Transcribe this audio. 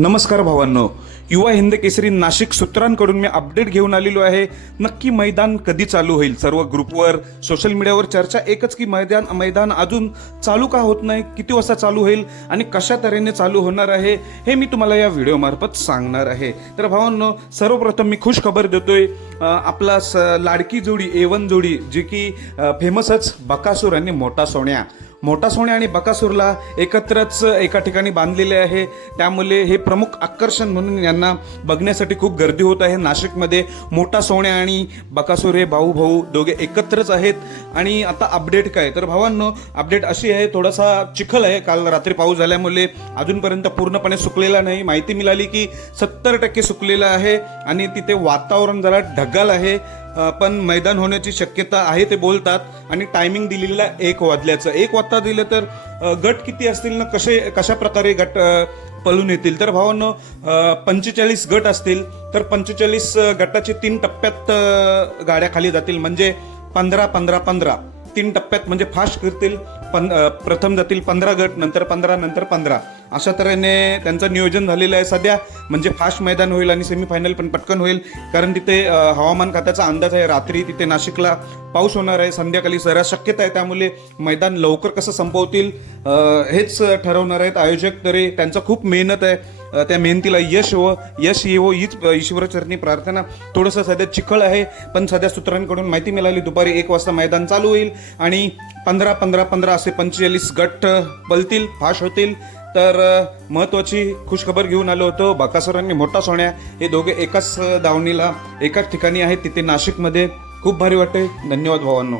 नमस्कार भावांनो. युवा हिंद केसरी नाशिक सूत्रांकडून मी अपडेट घेऊन आलेलो आहे. नक्की मैदान कधी चालू होईल? सर्व ग्रुपवर सोशल मीडियावर चर्चा एकच की मैदान मैदान अजून चालू का होत नाही? किती वाजता चालू होईल? आणि कशा तऱ्हेने चालू होणार आहे? हे मी तुम्हाला या व्हिडिओमार्फत सांगणार आहे. तर भावांनो सर्वप्रथम मी खुश खबर देतोय आपला स लाडकी जोडी एवन जोडी जी की फेमसच बकासूर आणि मोठा सोन्या. मोठा सोन्या आणि बकासूरला एकत्रच एका ठिकाणी बांधलेले आहे. त्यामुळे हे प्रमुख आकर्षण म्हणून यांना बघण्यासाठी खूप गर्दी होत आहे. नाशिकमध्ये मोठा सोन्या आणि बकासूर हे भाऊ भाऊ दोघे एकत्रच आहेत. आणि आता अपडेट काय? तर भावांनो अपडेट अशी आहे थोडासा चिखल आहे. काल रात्री पाऊस झाल्यामुळे अजूनपर्यंत पूर्णपणे सुकलेला नाही. माहिती मिळाली की सत्तर टक्के सुकलेलं आहे आणि तिथे वातावरण जरा ढगाल आहे. पण मैदान होण्याची शक्यता आहे ते बोलतात आणि टायमिंग दिलेला एक वाजल्याचं. एक वाजता दिलं तर गट किती असतील ना कसे कशा प्रकारे गट पळून येतील? तर भावांनो पंचेचाळीस गट असतील तर पंचेचाळीस गटाचे तीन टप्प्यात गाड्या खाली जातील. म्हणजे पंधरा पंधरा पंधरा. तीन टप्प्यात म्हणजे फास्ट करतील पं प्रथम जातील पंधरा गट नंतर पंधरा नंतर पंधरा. अशा तऱ्हेने त्यांचं नियोजन झालेलं आहे सध्या. म्हणजे फास्ट मैदान होईल आणि सेमीफायनल पण पटकन होईल. कारण तिथे हवामान खात्याचा अंदाज आहे रात्री तिथे नाशिकला पाऊस होणार आहे. संध्याकाळी सरास शक्यता आहे त्यामुळे मैदान लवकर कसं संपवतील हेच ठरवणार आहेत आयोजक. तरी त्यांचा खूप मेहनत आहे त्या मेहनतीला यश हो यश येवो हीच ईश्वरचरणी प्रार्थना. थोडंसं सध्या चिखळ आहे पण सध्या सूत्रांकडून माहिती मिळाली. दुपारी एक वाजता मैदान चालू होईल आणि पंधरा पंधरा पंधरा असे पंचेचाळीस गट पलतील फाश होतील. तर महत्त्वाची महत्वाची खुशखबर घेऊन आलो होतो. बाकासुर आणि मोठा सोन्या हे दोघे एकाच दावणीला एकाच ठिकाणी आहेत. तिथे नाशिकमध्ये. खूप भारी वाटते धन्यवाद भावांनो.